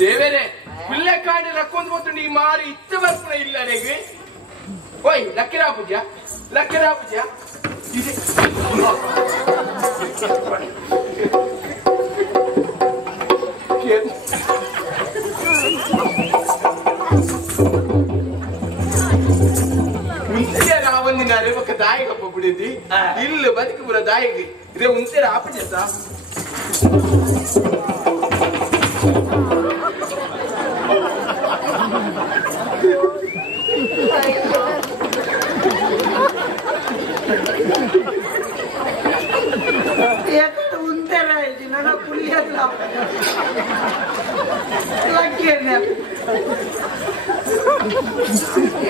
ದೇವರೇ ಪಿಳ್ಳೆ ಕಾಡಿ ರಕ್ಕೊಂದು ಗೊತ್ತುಂಡು ಈ ಮಾರಿ ಇತ್ತ ಬರ್ಪುನ ಇಲ್ಲ ನನಗೆ ಓಯ್ ಲಕ್ಕಿರಾ ಪೂಜ ಇದೆ ಮುಂದಿನ ರೇವಕ್ಕ ದಾಯಿಗಪ್ಪ ಬಿಡಿದ್ದಿ ಇಲ್ಲ ಬದುಕು ಪುರ ದಾಯಿಗೆ ಇದೇ ಉಂಟೆ ಆಪಜೆಸ ఉంటేరా ఇది నా పులియట్లా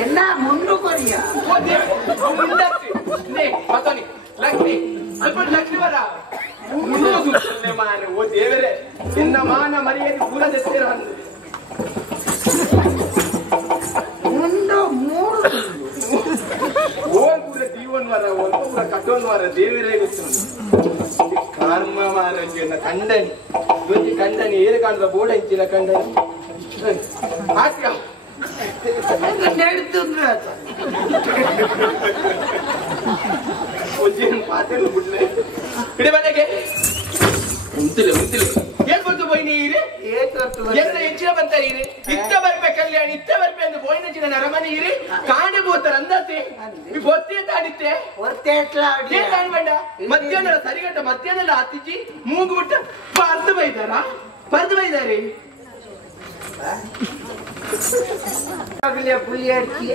என்ன முன்னு கொரியா ಲಕ್ಷ್ಮಿ ಸ್ವಲ್ಪ ಲಕ್ಷ್ಮಿ ಬರ ಮಾರೆ ಓ ದೇವರೇ ನಿನ್ನ ಮಾನ ಮರ್ಯಾದೆ ಪೂರ ತೆತ್ತಿರ ಮುಂಡು ಮೂರು ಓನ್ ಪೂರ ಜೀವನ್ ವರ ಓನ್ ಪೂರ ಕಟ್ಟೋನ್ ವರ ದೇವರೇ ಗೊತ್ತು ಕರ್ಮ ಮಾರಂಜಿನ ಕಂಡನಿ ಒಂಜಿ ಕಂಡನಿ ಏರು ಕಾಣದ ಬೋಡ ಇಂಚಿನ ಕಂಡನಿ ಆಸ್ಕ ನೆಡ್ತುಂಡ್ರ ಒಂಜಿನ ಪಾತೆಲ್ಲ ಬಿಡ್ಲೆ ಇಡೆ ಬದಗೆ ಉಂತಿಲೆ ಏನ್ ಬಂತು ಬೈ ನೀರಿ ಎಂತ ಹೆಚ್ಚಿನ ಬಂತಾರೀರಿ ಇತ್ತ ಬರ್ಪೆ ಕಲ್ಯಾಣಿ ಇತ್ತ ಬರ್ಪೆ ಅಂದು ಬೋಯಿನಚಿನ ನರಮನೆ ಇರಿ ಕಾಣಿ ಬೋತಾರ ಅಂದತೆ ಈ ಬೊತ್ತೆ ತಾಡಿತ್ತೆ ಏನ್ ಕಾಣ್ಬೇಡ ಮಧ್ಯಾಹ್ನ ಸರಿಗಟ್ಟ ಮಧ್ಯಾಹ್ನ ಹತ್ತಿಚ್ಚಿ ಮೂಗು ಬಿಟ್ಟ ಪರ್ದು ಬೈದಾರಿ పులి అడిచి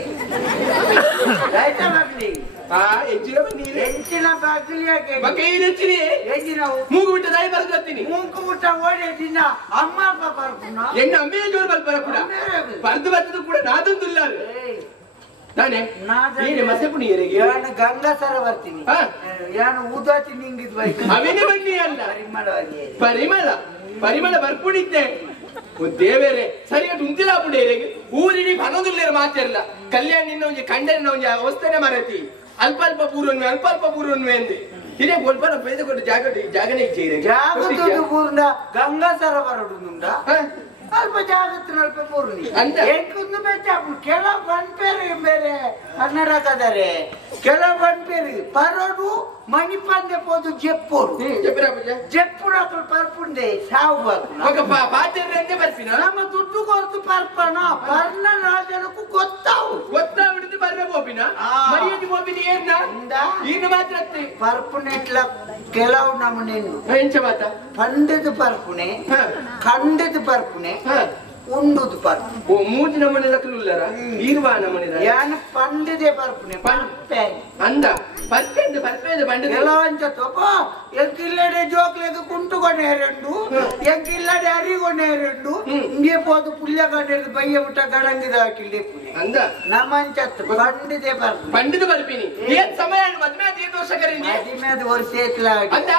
ಹೆಚ್ಚಿನ ಬಂದೀರಿ ఎంచిన బాగులియాకే ಬಗ್ಗೆ ಹೆಚ್ಚಿನಿ ఏంచినావు ಮೂಗು ಬಿಟ್ಟ ದಾಯಿ ಬರ್ತೀನಿ మూకు ముట్ట ఓడే తిన్న అమ్మ అప్ప పరుకున్నా ಎಣ್ಣ ಅಮ್ಮೆಯ ಜೋರು ಬಲ್ಪರ ಕೂಡ ಪರ್ದು ಬರ್ತದು ಕೂಡ ನಾದೊಂದು ಇಲ್ಲ ನಾನೇ ನೀನೆ ಮಸೆಪುಣಿ ಎರೆಗೆ ಯಾನ ಗಂಗಾ ಸರ ಬರ್ತೀನಿ ಯಾನ ಊದಾತಿ ನಿಂಗಿದ್ ಬೈ ಅವೇನೆ ಬನ್ನಿ ಅಲ್ಲ ಪರಿಮಳ ಬರ್ಪುಣಿದ್ದೆ ದೇವೇರೆ ಸರಿಯಾಗಿ ಉಂತಿಲ್ಲ ಪುಡಿಯರಿಗೆ ಊರಿಡಿ ಬರೋದಿಲ್ಲ ಮಾತಿರಲ್ಲ ಕಲ್ಯಾಣ ನಿನ್ನ ಒಂಜಿ ಕಂಡನ ಒಂಜಿ ಅವಸ್ಥೆನೆ ಮರತಿ ಅಲ್ಪ ಪೂರ್ವನ್ವೆ ಅಂದೆ ಇದೇ ಗೋಲ್ಪನ ಪೇದ ಕೊಟ್ಟು ಜಾಗನೇ ಇಚ್ಛೆ ಜಾಗತ್ತು ಪೂರ್ಣ ಗಂಗಾ ಸರ ಬರಡುಂಡ ಅಲ್ಪ ಜಾಗತ್ತು ಅಲ್ಪ ಪೂರ್ಣಿ ಏಕುಂದು ಬೆಚ್ಚ ಕೆಲ ಬನ್ಪೇರು ಬೇರೆ ಕನ್ನಡ ಕದರೆ ಕೆಲ ಬನ್ಪೇರು ಪರಡು ಮಣಿಪಂದೆ పోదు జెప్పుడు జెప్పుడు అక్కడ పర్పుండే సావు ఒక పాత్రంటే పర్పిన ನಮ್ಮ ದುಡ್ಡು ಕೊರ್ತು ಪರ್ಪನ ಪರ್ನ ರಾಜನకు ಗೊತ್ತಾವಿಡಿದು ಬರ್ರೆ ಬೋಪಿನ ಮರಿಯದಿ ಬೋಪಿನ ಏನ್ನ ಈಗ ಮಾತ್ರ ಪರ್ಪುನೆಟ್ಲ ಕೆಲವು ನಮ್ಮನೆನ್ನು ಎಂಚ ಮಾತ ಪಂಡದ ಪರ್ಪುನೆ ಖಂಡದ ಪರ್ಪುನೆ ಉಂಡುದು ಪರ್ಪು ಓ ಮೂಜಿ ನಮ್ಮನೆ ಲಕ್ಕಲುಲ್ಲರ ಈರ್ವಾ ನಮ್ಮನೆ ಯಾನ ಪಂಡದೆ ಪರ್ಪುನೆ ಪಂಪೆ ಅಂದ ಪರ್ಪೆಂದು ಬಂಡ ಕೆಲವಂಚ ತೋಪ ಎಂಕಿಲ್ಲಡೆ ಜೋಕ್ಲೆಗೆ ಕುಂಟುಕೊನೆ ಎರಡು ಎಂಕಿಲ್ಲಡೆ ಅರಿಗೊನೆ ಎರಡು ಇಂಗೆ ಪೋದು ಪುಲ್ಯ ಕಡೆದು ಬಯ್ಯ ಬಿಟ್ಟ ಗಡಂಗಿದ ಹಾಕಿಲ್ದೆ ಅಂದ ನಮ್ಮಂಚತ್ ಪಂಡದೆ ಪರ್ಪು ಪಂಡಿತ ಬರ್ಪಿನಿ ಏನ್ ಸಮಯ ಮದ್ಮೆ ಅದು 8 ವರ್ಷ ಕರೀನಿ ಮದ್ಮೆ ಅದು ವರ್ಷ ಎತ್ಲ ಅಂದ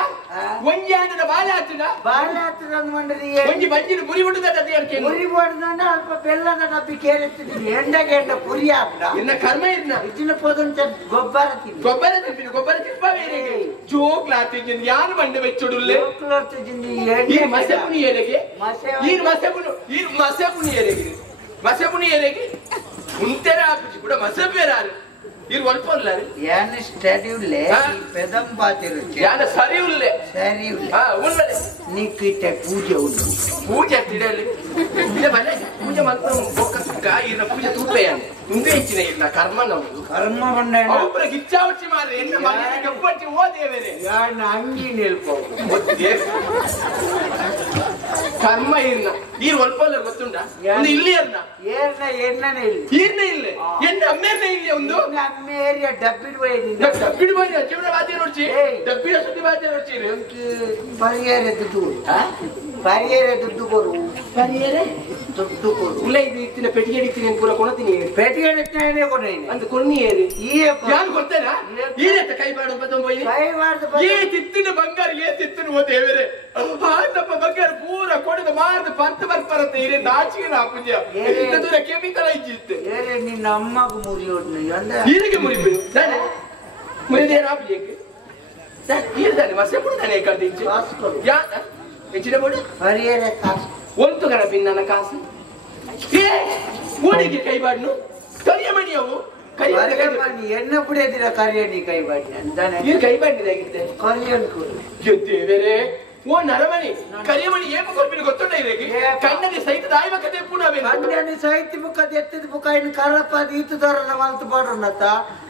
ಒಂಜಿ ಆನದ ಬಾಲ ಹತ್ತದ ಅಂದ್ ಮಂಡದಿ ಒಂಜಿ ಬಂಜಿನ ಮುರಿ ಬಿಡುದ ಅದೇ ಅರ್ಕೆ ಮುರಿ ಬಿಡುದಂಡ ಅಲ್ಪ ಬೆಲ್ಲದ ಡಬ್ಬಿ ಕೇರೆತ್ತಿದ್ವಿ ಎಂಡಗೆಂಡ ಪುರಿ ಹಾಕ್ದ ಇನ್ನ ಕರ್ಮ ಇರ್ನ ಇತ್ತಿನ ಪೋದಂಚ ಗೊಬ್ಬರ ತಿಪ್ಪಿನ ಜೋಕ್ಲಾತಿಂಜಿನ ಯಾರು ಮಂಡೆ ಬೆಚ್ಚುಡುಲ್ಲೆ ಈ ಮಸೆಪುನಿ ಎರೆಗೆ ಮಸೆಪುನಿ ಎರೆಗೆ ಮುಂತೆರ ಆಪಿಸಿ ಕೂಡ ಮಸಬೇರಾರು ಇರು ಒಲ್ಪೊಲ್ಲಾರು ಯಾನ ಸ್ಟಡಿ ಉಳ್ಳೆ ಪೆದಂ ಪಾತಿರು ಯಾನ ಸರಿ ಉಳ್ಳೆ ಉಳ್ಳಲೆ ನಿಕ್ಕಿಟ್ಟೆ ಪೂಜೆ ತಿಡಲಿ ಇದೆ ಬಲೆ ಪೂಜೆ ಮಾತ್ರ ಬೊಕ್ಕ ಇನ್ನ ಪೂಜೆ ತೂಪೆಯಾನ ಮುಂದೆ ಹೆಚ್ಚಿನ ಇಲ್ಲ ಕರ್ಮ ನಮ್ದು ಕರ್ಮ ಬಂಡ ಒಬ್ಬರ ಗಿಚ್ಚಾವಚ್ಚಿ ಮಾರ್ರೆ ಎನ್ನ ಮನೆ ಗಪ್ಪಚ್ಚಿ ಓ ದೇವರೇ ಯಾನ ಅಂಗಿ ನಿಲ್ಪೋ ಕರ್ಮ ಇರ್ನ ನೀರು ಒಲ್ಪಲ್ಲ ಗೊತ್ತುಂಡ ಒಂದು ಇಲ್ಲಿ ಇರ್ನ ಎಣ್ಣನೆ ಇಲ್ಲ ಎಣ್ಣ ಅಮ್ಮೇರ್ನ ಇಲ್ಲಿ ಒಂದು ಅಮ್ಮೇರಿಯ ಡಬ್ಬಿಡ್ ಬೈ ಜೀವನ ಬಾಧ್ಯ ನೋಡ್ಚಿ ಡಬ್ಬಿಡ ಸುದ್ದಿ ಬಾಧ್ಯ ನೋಡ್ಚಿ ಪರಿಯರೆ ದುಡ್ಡು ಕೊರು ಇಲ್ಲ ಇದು ಇತ್ತಿನ ಪೆಟ್ಟಿಗೆ ಇಡ್ತೀನಿ ಪೂರ ಕೊಡ್ತೀನಿ ಪೆಟ್ಟಿಗೆ ಇಡ್ತಾನೆ ಕೊಡ್ತೀನಿ ಅಂತ ಕೊಣ್ಣಿ ಏರಿ ಯಾರು ಕೊಡ್ತೇನ ಈರೇತ ಕೈ ಬಾಡೋದು ಬತ್ತೊಂಬ ಏ ತಿತ್ತಿನ ಬಂಗಾರ ತಿತ್ತನು ಓ ದೇವರೇ ತಪ್ಪ ಬಂಗಾರ ಪೂರ ಕೊಡದ ಮಾರ್ದು ಪರ್ತು ಬರ್ಪರತ್ತೆ ಇರೇ ನಾಚಿಗೆ ನಾ ಪೂಜ ಇಂತ ದೂರ ಕೆಮಿಕಲ್ ಐಚಿತ್ತೆ ನಿನ್ನ ಅಮ್ಮಗೂ ಮುರಿಯೋಡ್ನು ಈರಿಗೆ ಮುರಿಬೇಕು ಮುರಿದೇನು ಆಪಿಯಕ್ಕೆ ಇರ್ತಾನೆ ಮಸೆ ಕೊಡ್ತಾನೆ ಕಡ್ದಿಂಚು ಯಾಕ ಹೆಚ್ಚಿನ ಬೋಡಿ ಪರಿಯರೆ ಒಂದು ಕಣ ಭಿನ್ನ ಕಾಸು ಏ ಓಡಿಗೆ ಕೈ ಬಾಡ್ನು ಕರಿಯ ಮಣಿಯವು ಎಣ್ಣೆ ಪುಡಿಯದಿರ ಕರಿಯಣಿ ಕೈ ಬಾಡಿ ಅಂತಾನೆ ಈ ಕೈ ಬಾಡಿದಾಗಿದ್ದೆ ದೇವರೇ ಓ ನರಮಣಿ ಕರಿಯಮಣಿ ಏಪ ಕೊರ್ಪಿನ ಗೊತ್ತುಂಟ ಇರೇಗಿ ಕಣ್ಣನಿ ಸಹಿತ ದಾಯವ ಕತೆ ಪುಣವೆ ಕಣ್ಣನಿ ಸಹಿತ ಮುಖದ ಎತ್ತಿದ ಮುಖ ಇನ್ನು ಕರಪದ ಈತು ತರಲ್ಲ ಮಲ್ತು ಬಾಡೋಣತ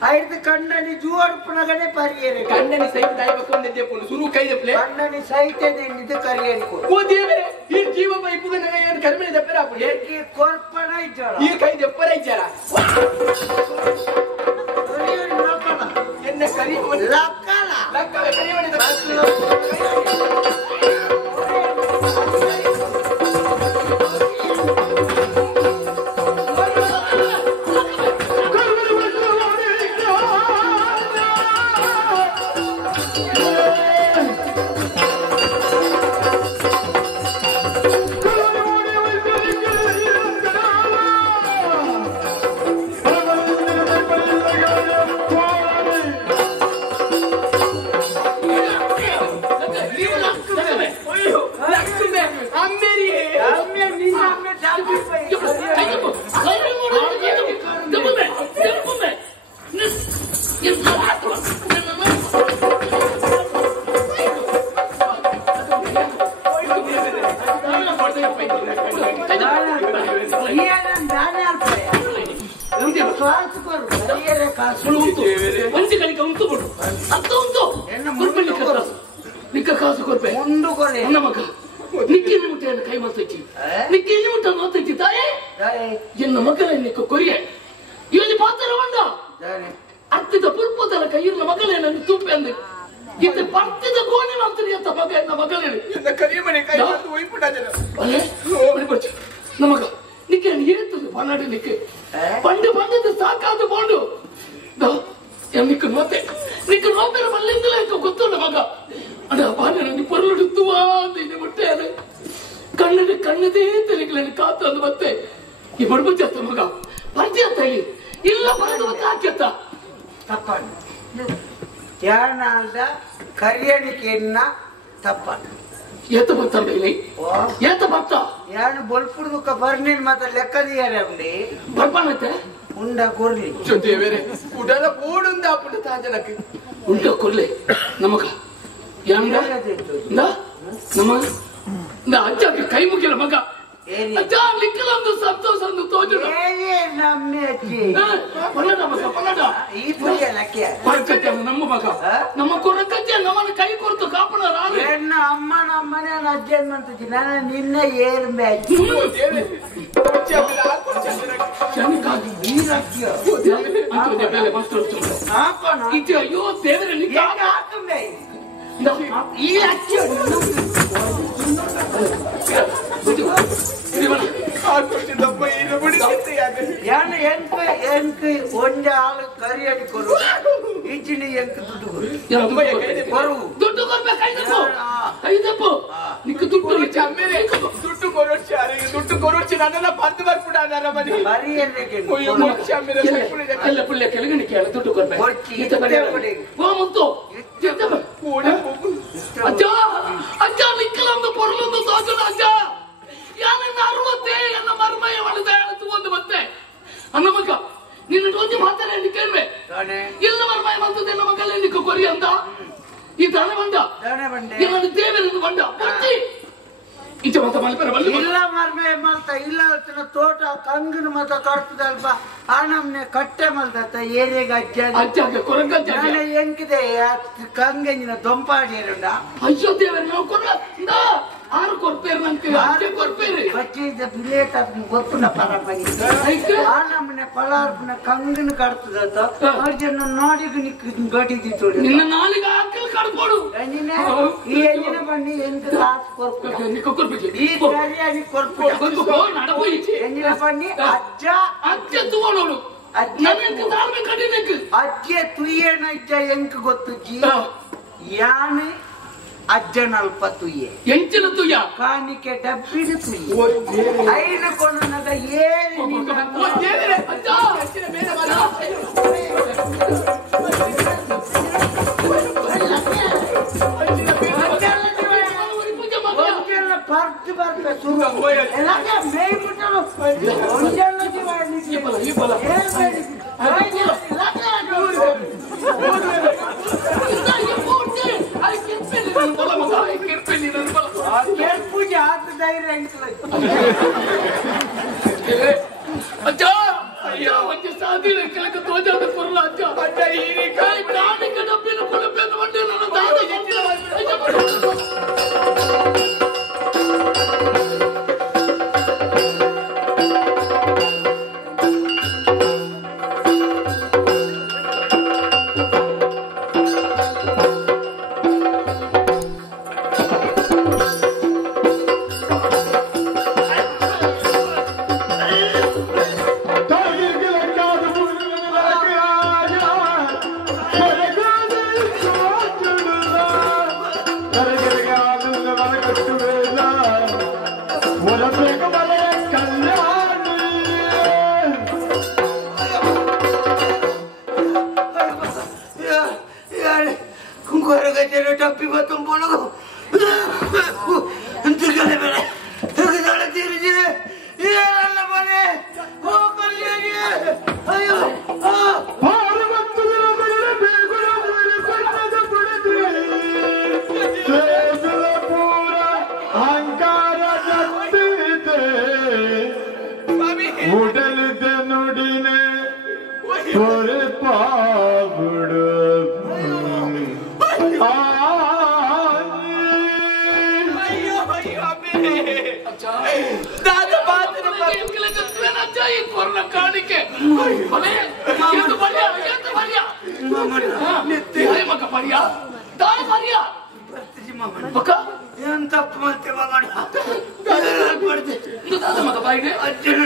ಐದು ಕಣ್ಣನಿ ಜೂವರ್ಪಣಗನೆ ಪರಿಯರೆ ಕಣ್ಣನಿ ಸಹಿತ ದಾಯವ ಕೊಂದೆ ಪುಣ ಸುರು ಕೈ ದೆಪ್ಲೆ ಕಣ್ಣನಿ ಸಹಿತ ನಿಂದು ಕರಿಯಣಿ ಓ ದೇವರೇ ಈ ಜೀವ ಬೈಪುಗ ನಗ ಏನು ಕರ್ಮನೆ ದಪ್ಪರ ಆಪುಡೆ ಈ ಕೊರ್ಪಣ ಇಜ್ಜಾರ ಈ ಕೈ ದೆಪ್ಪರ ಇಜ್ಜಾರ ಎನ್ನ ಕರಿಯಮಣಿ ಲಕ್ಕಲ ಲಕ್ಕವೆ ಕರಿಯಮಣಿ ಎನ್ನ ಮಗನೇ ಕೊರಿಯ ಇಲ್ಲಿ ಪಾತ್ರ ಬಂದ ಅತ್ತಿದ ಪುಲ್ಪದರ ಕೈಯಿನ ಮಗಳೇ ನನ್ನ ತುಪ್ಪೆ ಅಂದೆ ಇದು ಪರ್ತಿದ ಗೋಣಿ ಮಾಡ್ತೀನಿ ಅಂತ ಮಗ ಎನ್ನ ಮಗಳೇ ಎನ್ನ ಕರಿಯಮಣಿ ಕೈ ಬಂದು ಹೋಯ್ಬಿಟ್ಟಾಜನ ಅಲೆ ಬಚ್ಚ ನಮಗ ನಿಕ್ಕೆ ಏತದು ಪನ್ನಡಿ ನಿಕ್ಕೆ ಪಂಡು ಬಂದದ ಸಾಕಾದ ಬೋಂಡು ನಿಕ್ಕೆ ನೋತೆ ನಿಕ್ಕೆ ನೋಬೇರ ಮಲ್ಲಿಂದಲೇ ಗೊತ್ತುಂಡ ಮಗ ಅಡ ಬಾನೆ ನನಗೆ ಪೊರಲುಡುತ್ತುವಾ ಅಂತ ಇದು ಬಿಟ್ಟೆ ಅದು ಕಣ್ಣದೆ ಕಣ್ಣದೇ ತೆಲಿಗಳನ್ನು ಕಾತಂದು ಮತ್ತೆ ಈ ಬಡ್ಬಚ್ಚತ್ತ ಮಗ ಪರ್ತಿಯತ್ತ ಇಲ್ಲಿ ಇಲ್ಲ ಬರದು ಮತ್ತೆ ಹಾಕ್ಯತ್ತ ತಪ್ಪಣ್ಣ ಯಾರನಾಲ್ದ ಕರಿಯಣಿಕೆಯನ್ನ ತಪ್ಪಣ್ಣ ಏತ ಬತ್ತ ಇಲ್ಲಿ ಏತ ಬತ್ತ ಯಾರು ಬೊಲ್ಪುಡ್ದುಕ ಬರ್ನೇನ್ ಮಾತ್ರ ಲೆಕ್ಕದಿಯಾರೆ ಅಂಬಿ ಬರ್ಬಾನತ್ತೆ ಉಂಡ ಕೊರ್ಲಿ ದೇವರೇ ಉಡಲ ಬೋಡುಂದ ಪುಟ್ಟ ತಾಜನಕ್ಕೆ ಉಂಡ ಕೊರ್ಲೆ ನಮಗ ಯಾಂಗ ನಮ್ಮ ಅಜ್ಜಕ್ಕೆ ಕೈ ಮುಗಿಲ ಮಗ ಅಜ್ಜ ಲಿಕ್ಕಲೊಂದು ಸಂತೋಷ ಒಂದು ತೋಜು ನಮ್ಮ ಮಗ ನಮ್ಮ ಕೊರಕಜ್ಜ ನಮ್ಮನ್ನ ಕೈ ಕೊಡ್ತು ಕಾಪಣ ಅಮ್ಮ ನಮ್ಮನೆ ಅಜ್ಜನ್ ಮಾಡ್ತಿದ್ದಿ ನಾನು ನಿನ್ನೆ ಏರ್ ಅಯ್ಯೋ ದೇವರೇ ഈ ഞാൻ എനിക്ക് ഒന്റെ ആള് കറി അടിക്കൊള്ളു ಈಚಿನಿ ಎಂಕ ದುಡ್ಡು ಕೈದಪ್ಪು ನಿಕ್ಕ ದುಡ್ಡು ಅಮ್ಮೇಲೆ ದುಡ್ಡು ಕೊರೊಡ್ಚಾರೆ ದುಡ್ಡು ಕೊರೊಡ್ಚಿ ನನ್ನೆಲ್ಲ ಪರ್ದು ಬರ್ಬಿಡ ನನ್ನ ಮನೆ ಎಲ್ಲ ಪುಳ್ಳೆ ಕೆಳಗಡೆ ಕೇಳ ದುಡ್ಡು ಕೊಡ್ಬೇಕು ಅಜ್ಜ ಅಜ್ಜ ನಿಕ್ಕಲೊಂದು ಪೊರಲೊಂದು ತೋಚನ ಅಜ್ಜ ಯಾನನ್ನ 60 ಎನ್ನ ಮರ್ಮಯ ಒಳದ ಒಂದು ಮತ್ತೆ ಅನ್ನ ಮಗ ನಿನ್ನ ರೋಜಿ ಮಾತಾಡಿ ಕೇಳ್ವೆ ಎಲ್ಲ ಮರ್ಮಯ ಬಂದದೆ ನಮ್ಮ ಮಕ್ಕಳಲ್ಲಿ ಕೊರಿ ಅಂತ ಈ ದನ ಬಂದ ಇಲ್ಲ ದೇವರನ್ನು ಬಂದ ಇಂಚ ಮತ ಮಲ್ಪರ ಇಲ್ಲ ಮರ್ಮಯ ಮಲ್ತ ಇಲ್ಲ ತೋಟ ಕಂಗನ ಮತ ಕರ್ತದಲ್ಪ ಆ ನಮ್ನೆ ಕಟ್ಟೆ ಮಲ್ತ ಏರಿಯಾಗ ಅಜ್ಜ ಅಜ್ಜ ಕೊರಂಗಜ್ಜ ಎಂಕಿದೆ ಕಂಗಂಜಿನ ದೊಂಪಾಡಿ ಅಯ್ಯೋ ದೇವರ ನಾವು ಕೊರ ಆರು ಕೊರ್ಪೇರು ನಂಗೆ ಅಜ್ಜ ಕೊರ್ಪೇರು ಬಚ್ಚಿದ ಬಿಲೇತ ಗೊತ್ತುನ ಪರಪನಿ ಆ ನಮ್ಮನೆ ಪಲಾರ್ಪನ ಕಂಗನ ಕರ್ತದ ಅರ್ಜನ ನಾಡಿಗೆ ನಿಕ್ಕ ಗಡಿದಿ ತೋಡಿ ನಿನ್ನ ನಾಲಿಗೆ ಆಕಲ್ ಕಡ್ಕೊಡು ಈ ಎಂಜಿನ ಬನ್ನಿ ಎಂತ ಲಾಸ್ ಕೊರ್ಪು ನಿಕ್ಕ ಕೊರ್ಪಿಗೆ ಈ ಸರಿಯಾಗಿ ಕೊರ್ಪು ಬಂದು ನಡಪೋಯಿ ಎಂಜಿನ ಬನ್ನಿ ಅಜ್ಜ ಅಜ್ಜ ತೂವನೋಡು ನನ್ನಕ್ಕೆ ತಾಳ್ಮೆ ಕಡಿನೆಕ್ಕೆ ಅಜ್ಜೆ ತುಯ್ಯೇನ ಇಜ್ಜ ಎಂಕ ಗೊತ್ತು ಜೀ ಯಾನೆ ಅಜ್ಜನಲ್ಪ ತುಯ್ಯೆ ಎಂಚಿನ ತುಯ್ಯ ಕಾಣಿಕೆ ಡಬ್ಬಿನ ತುಯ್ಯ ಐದು ಕೊಂಡನಾಗ ಏರಿ ಬರ್ತು ಬರ್ತ ಶುರು ಎಲ್ಲಾಗ ಮೇಯ್ ಬಿಟ್ಟರು ಒಂಜಲ್ಲ ಪೂಜೆ ಆತ ಧೈರ್ಯ ಅಜ್ಜ ಅಯ್ಯ ಒಂಜಿ ಸಾದಿನ ಕೆಳಗೆ ತೋಜಾದ ಪುರ್ಲ ಅಜ್ಜ ಅಜ್ಜ ಹೀರಿ ಕಾಯಿ ಪ್ರಾಣಿಕ ಡಬ್ಬಿನ ಕುಲಪೆನ ಮಂಡೆ ನನ್ನ ದಾದ ಎಚ್ಚಿನ टप्पी तुम बोलो गले मेरे तीर जी ये अल्लाह बोले ओ कर लिया अयो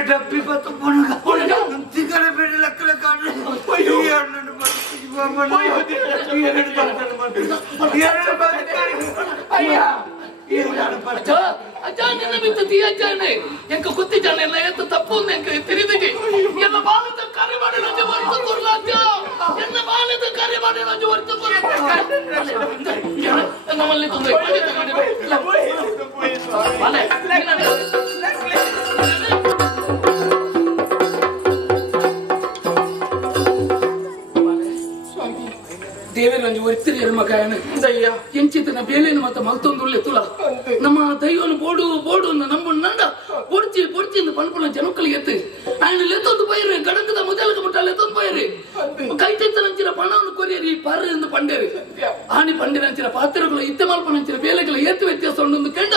डब्बी लक्कल ಅಜ್ಜ ನಿನ್ನ ಬಿತ್ತತಿ ಅಜ್ಜನೇ ಎಂಕ ಗೊತ್ತಿದ್ದಾನೆ ಎಲ್ಲ ಎತ್ತು ತಪ್ಪು ಎಂಕ ತಿಳಿದಿದೆ ಎಲ್ಲ ಬಾಲದ ಕಾರ್ಯ ಮಾಡಿ ರಜೆ ಹೊರತು ಕೊರಲ ಅಜ್ಜ ಎಲ್ಲ ಬಾಲದ ಕಾರ್ಯ ಮಾಡಿ ರಜೆ ಹೊರತು ಕೊರಲ ನಮ್ಮಲ್ಲಿ ತೊಂದರೆ ದೇವೇರಂಜು ಒತ್ತಿರಿ ಎಲ್ಮಗಾಯನ ಎಂಚಿತನ ಬೇಲೇನು ಮತ್ತೆ ಮಲ್ತೊಂದುಳ್ಳೆ ತುಲ ನಮ್ಮ ದೈವನು ಬೋಡು ಬೋಡು ನಮ್ಮ ನಂಡ பொடிச்சு இந்த பண்புல ஜனக்கள் எத்து ఆయన లెత్తొందు పోయిరు గడకద మొదలక ముట్ట లెత్తొందు పోయిరు కైతెత్తనంచిన పణను కొరియరి పర్రెందు పండేరు ఆని పండినంచిన పాత్రకుల ఇత్తమల్పనంచిన వేలకల ఏత్తు వ్యత్యాసం ఉండు ಕೆಂಡ